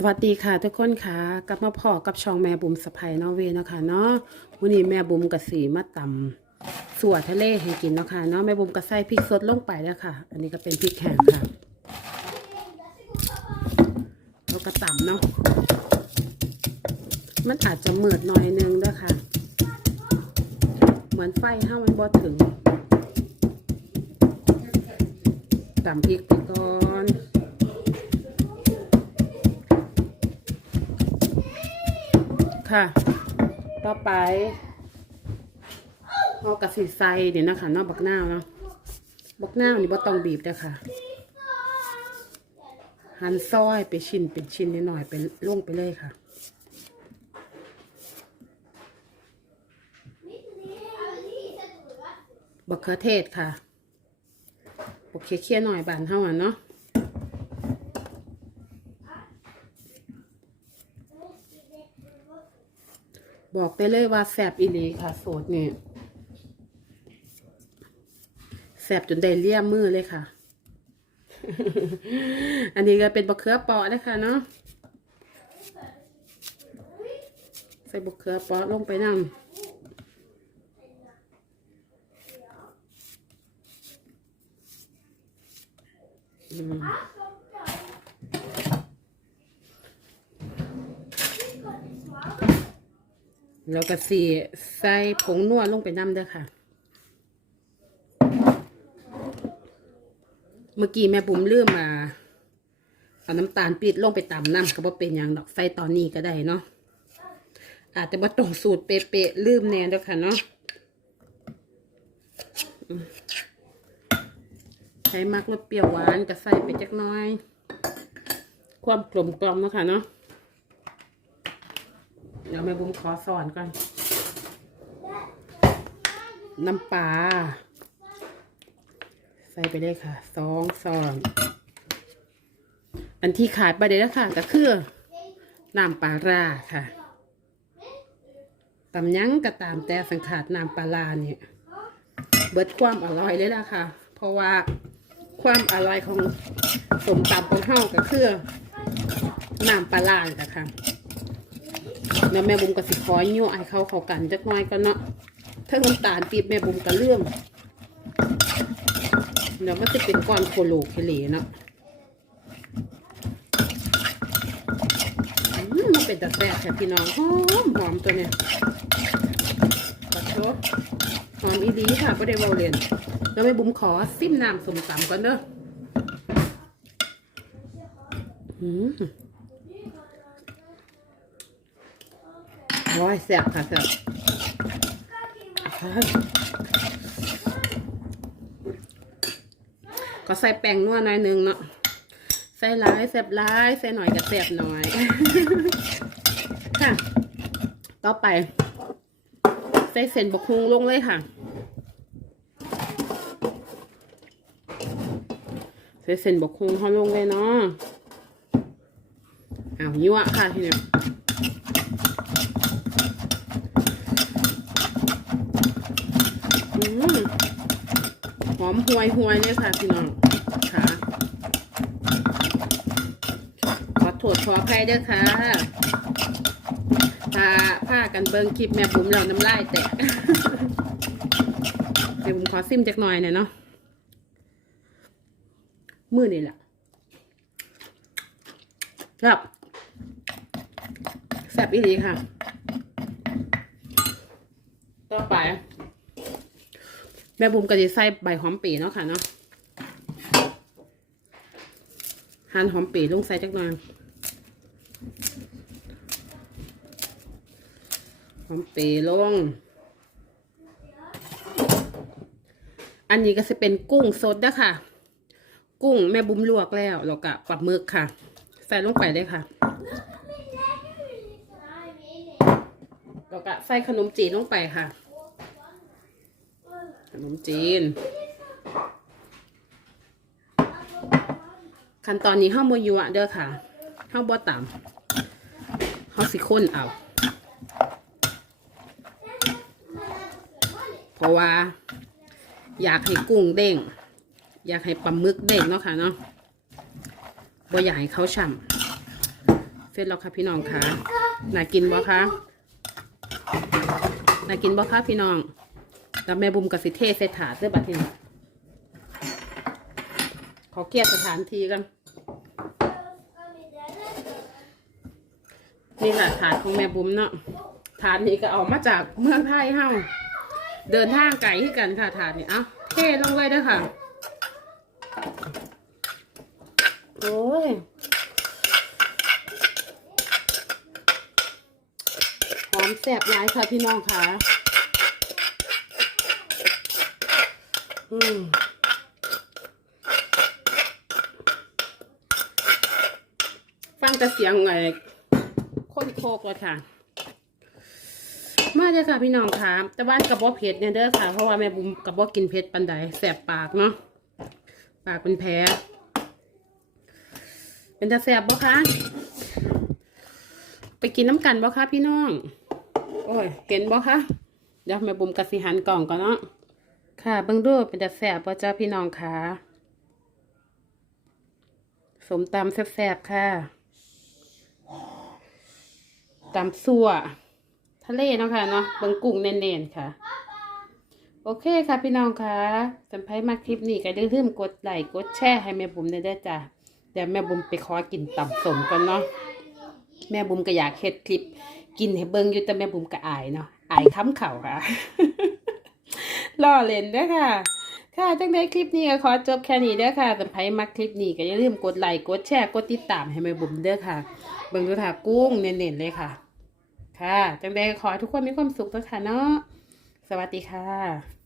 สวัสดีค่ะทุกคนค่ะ กลับมาพอกับช่องแม่บุ๋มสะพายนอร์เวย์นะคะเนาะวันนี้แม่บุ๋มกับสีมาตำสัวทะเลให้กินเนาะค่ะเนาะแม่บุ๋มก็ใส่พริกสดลงไปแล้วค่ะ อันนี้ก็เป็นพริกแห้งค่ะแล้วก็ตำเนาะมันอาจจะเหมือดหน่อยนึงด้อค่ะ เหมือนไฟห้ามันบ่ถึงตำพริกไป ค่ะ ต่อไปเอากระสีใส่เดี๋ยวนะคะเนอกบักหน้าเนาะบักหน้านี่บ่ต้องบีบเด้อค่ะหั่นซอยไปชิ้นเป็นชิ้นนิดหน่อยเป็นล่วงไปเลยค่ะบักเขือเทศค่ะบักเคี้ยวๆหน่อยบานเท่ากันเนาะ บอกได้เลยว่าแสบอีหลีค่ะโสดนี่แสบจนได้เลี่ยมมือเลยค่ะ อันนี้ก็เป็นบะเขือเปาะนะคะเนาะใส่บะเขือเปาะลงไปนั่งอืม แล้วก็สีใส่ผงนวดลงไปน้ำเด้อค่ะ เมื่อกี้แม่บุ๋มลืมมาเอาน้ำตาลปี๊บลงไปตำน้ำก็บ่เป็นอย่างดอกใส่ตอนนี้ก็ได้เนาะอาจจะบ่ตรงสูตรเป๊ะๆลืมแน่เด้อค่ะเนาะใช้มักรสเปรี้ยวหวานก็ใส่ไปจักน้อย ความกลมกล่อมเนาะค่ะเนาะ เดี๋ยวแม่บุ้มขอสอนก่อน น้ำปลาใส่ไปเลยค่ะสองซองอันที่ขาดไปเลยนะคะก็คือน้ำปลาร้าค่ะตำยั้งก็ตามแต่สังขาดน้ำปลาร้าเนี่ยเบิดความอร่อยเลยล่ะค่ะ เพราะว่าความอร่อยของสมตำของเฮาก็คือน้ำปลาร้าจ้ะค่ะ แล้วแม่บุ๋มก็สิขอยั่วไอเขาเขากันจักหน่อยก็เนาะถ้าน้ำตาลปีบแม่บุ๋มก็เลื่อมเดี๋ยวมันจะเป็นก้อนโคโลเคเลเนาะอืมมันเป็นตะแตกค่ะพี่น้องหอมหอมตัวเนี้ยขอโทษหอมอีดีค่ะไม่ได้เวาเรียนแล้วแม่บุ๋มขอซิมน้ำสมตำก่อนเด้ออืม อยแสบค่ะแสบก็ใส่แป้งนัวหน่อยหนึงเนาะใส่ร้ายแสบร้ายใส่หน่อยก็แสบหน่อยค่ะต่อไป ใส่เส้นบกฮุงลงเลยค่ะใส่เส้นบกฮุงเขาลงเลยเนาะอ้าวยั่วค่ะทีเนี้ย อืมห อมหวยหวยเลยค่ะพี่น้องค่ะขอโทษขออภัยด้วยค่ะถ้าผ้ากันเบิงคลิปแม่บุ๋มเราน้ำลายแตกเดี๋ยวผมขอซิมจักหน่อยหน่อยเนาะมือนี่แหละครับแซ่บอีหลีค่ะ ต่อไป แม่บุ๋มก็จะใส่ใบหอมปีเนาะค่ะเนาะหั่นหอมปีลงใส่จักหน่อยหอมปีลง อันนี้ก็จะเป็นกุ้งสดนะค่ะ กุ้งแม่บุ๋มลวกแล้วแล้วก็ปลาหมึกค่ะ ใส่ลงไปเลยค่ะแล้วก็ใส่ขนมจีนลงไปค่ะ นมจีน ขั้นตอนนี้ห้าโมยัวเด้อค่ะห้าบ่ต่ำห้าสิข้นเอา เพราะว่า อยากให้กุ้งเด้ง อยากให้ปลาหมึกเด้งเนาะค่ะเนาะบ่อยากให้เขาฉ่ำเสเสร็จแล้วค่ะพี่น้องค่ะน่ากินบ่คะน่ากินบ่คะพี่น้อง แล้วแม่บุมกับสิเทใส่ถาดเด้อบัดนี้ขอเกียรติสถานทีกันนี่แหละถาดของแม่บุ๋มเนาะถาดนี้ก็เอามาจากเมืองไทยเฮาเดินทางไกลที่กันค่ะถาดนี้เอ้าเทลงไว้ด้วยค่ะโอ้ยหอมแซ่บหลายค่ะพี่น้องค่ะ ฟังแต่เสียงไงคนโคกเลยค่ะ มาเลยค่ะพี่น้องค่ะ แต่ว่ากับบ่เผ็ดเนี่ยเด้อค่ะ เพราะว่าแม่บุมกับบ่กินเผ็ดปันใดแสบปากเนาะ ปากเป็นแผลเป็นจะแสบบ่คะ ไปกินน้ำกันบ่คะพี่น้อง โอ้ย เห็นบ่คะ เดี๋ยวแม่บุมกระสิหันกล่องก่อนเนาะ ค่ะเบิ่งดูเป็นจะแสบบ่อเจ้าพี่น้องค่ะสมตำแซ่บๆค่ะตำซัวทะเลเนาะค่ะเนาะเบิ่งกุ้งเน่นๆค่ะ โอเคค่ะพี่น้องค่ะสำหรับมาคลิปนี้ก็อย่าลืมกดไลค์กดแชร์ให้แม่บุ๋มได้ด้วยจ้ะเดี๋ยวแม่บุ๋มไปขอกินตำสมก่อนเนาะแม่บุ๋มก็อยากเฮ็ดคลิป กินให้เบิ่งอยู่แต่แม่บุ๋มก็อายเนาะอายค้ำเข่าค่ะ ล่อเล่นด้อค่ะ ค่ะจังได้คลิปนี้ก็ขอจบแค่นี้ด้อค่ะสำหรับมาคลิปนี้ก็อย่าลืมกดไลค์กดแชร์กดติดตามให้แม่บุ๋มด้อค่ะเบิ่งดูค่ากุ้งเน้นๆเลยค่ะ ค่ะจังได้ขอทุกคนมีความสุขนะคะเนาะสวัสดีค่ะ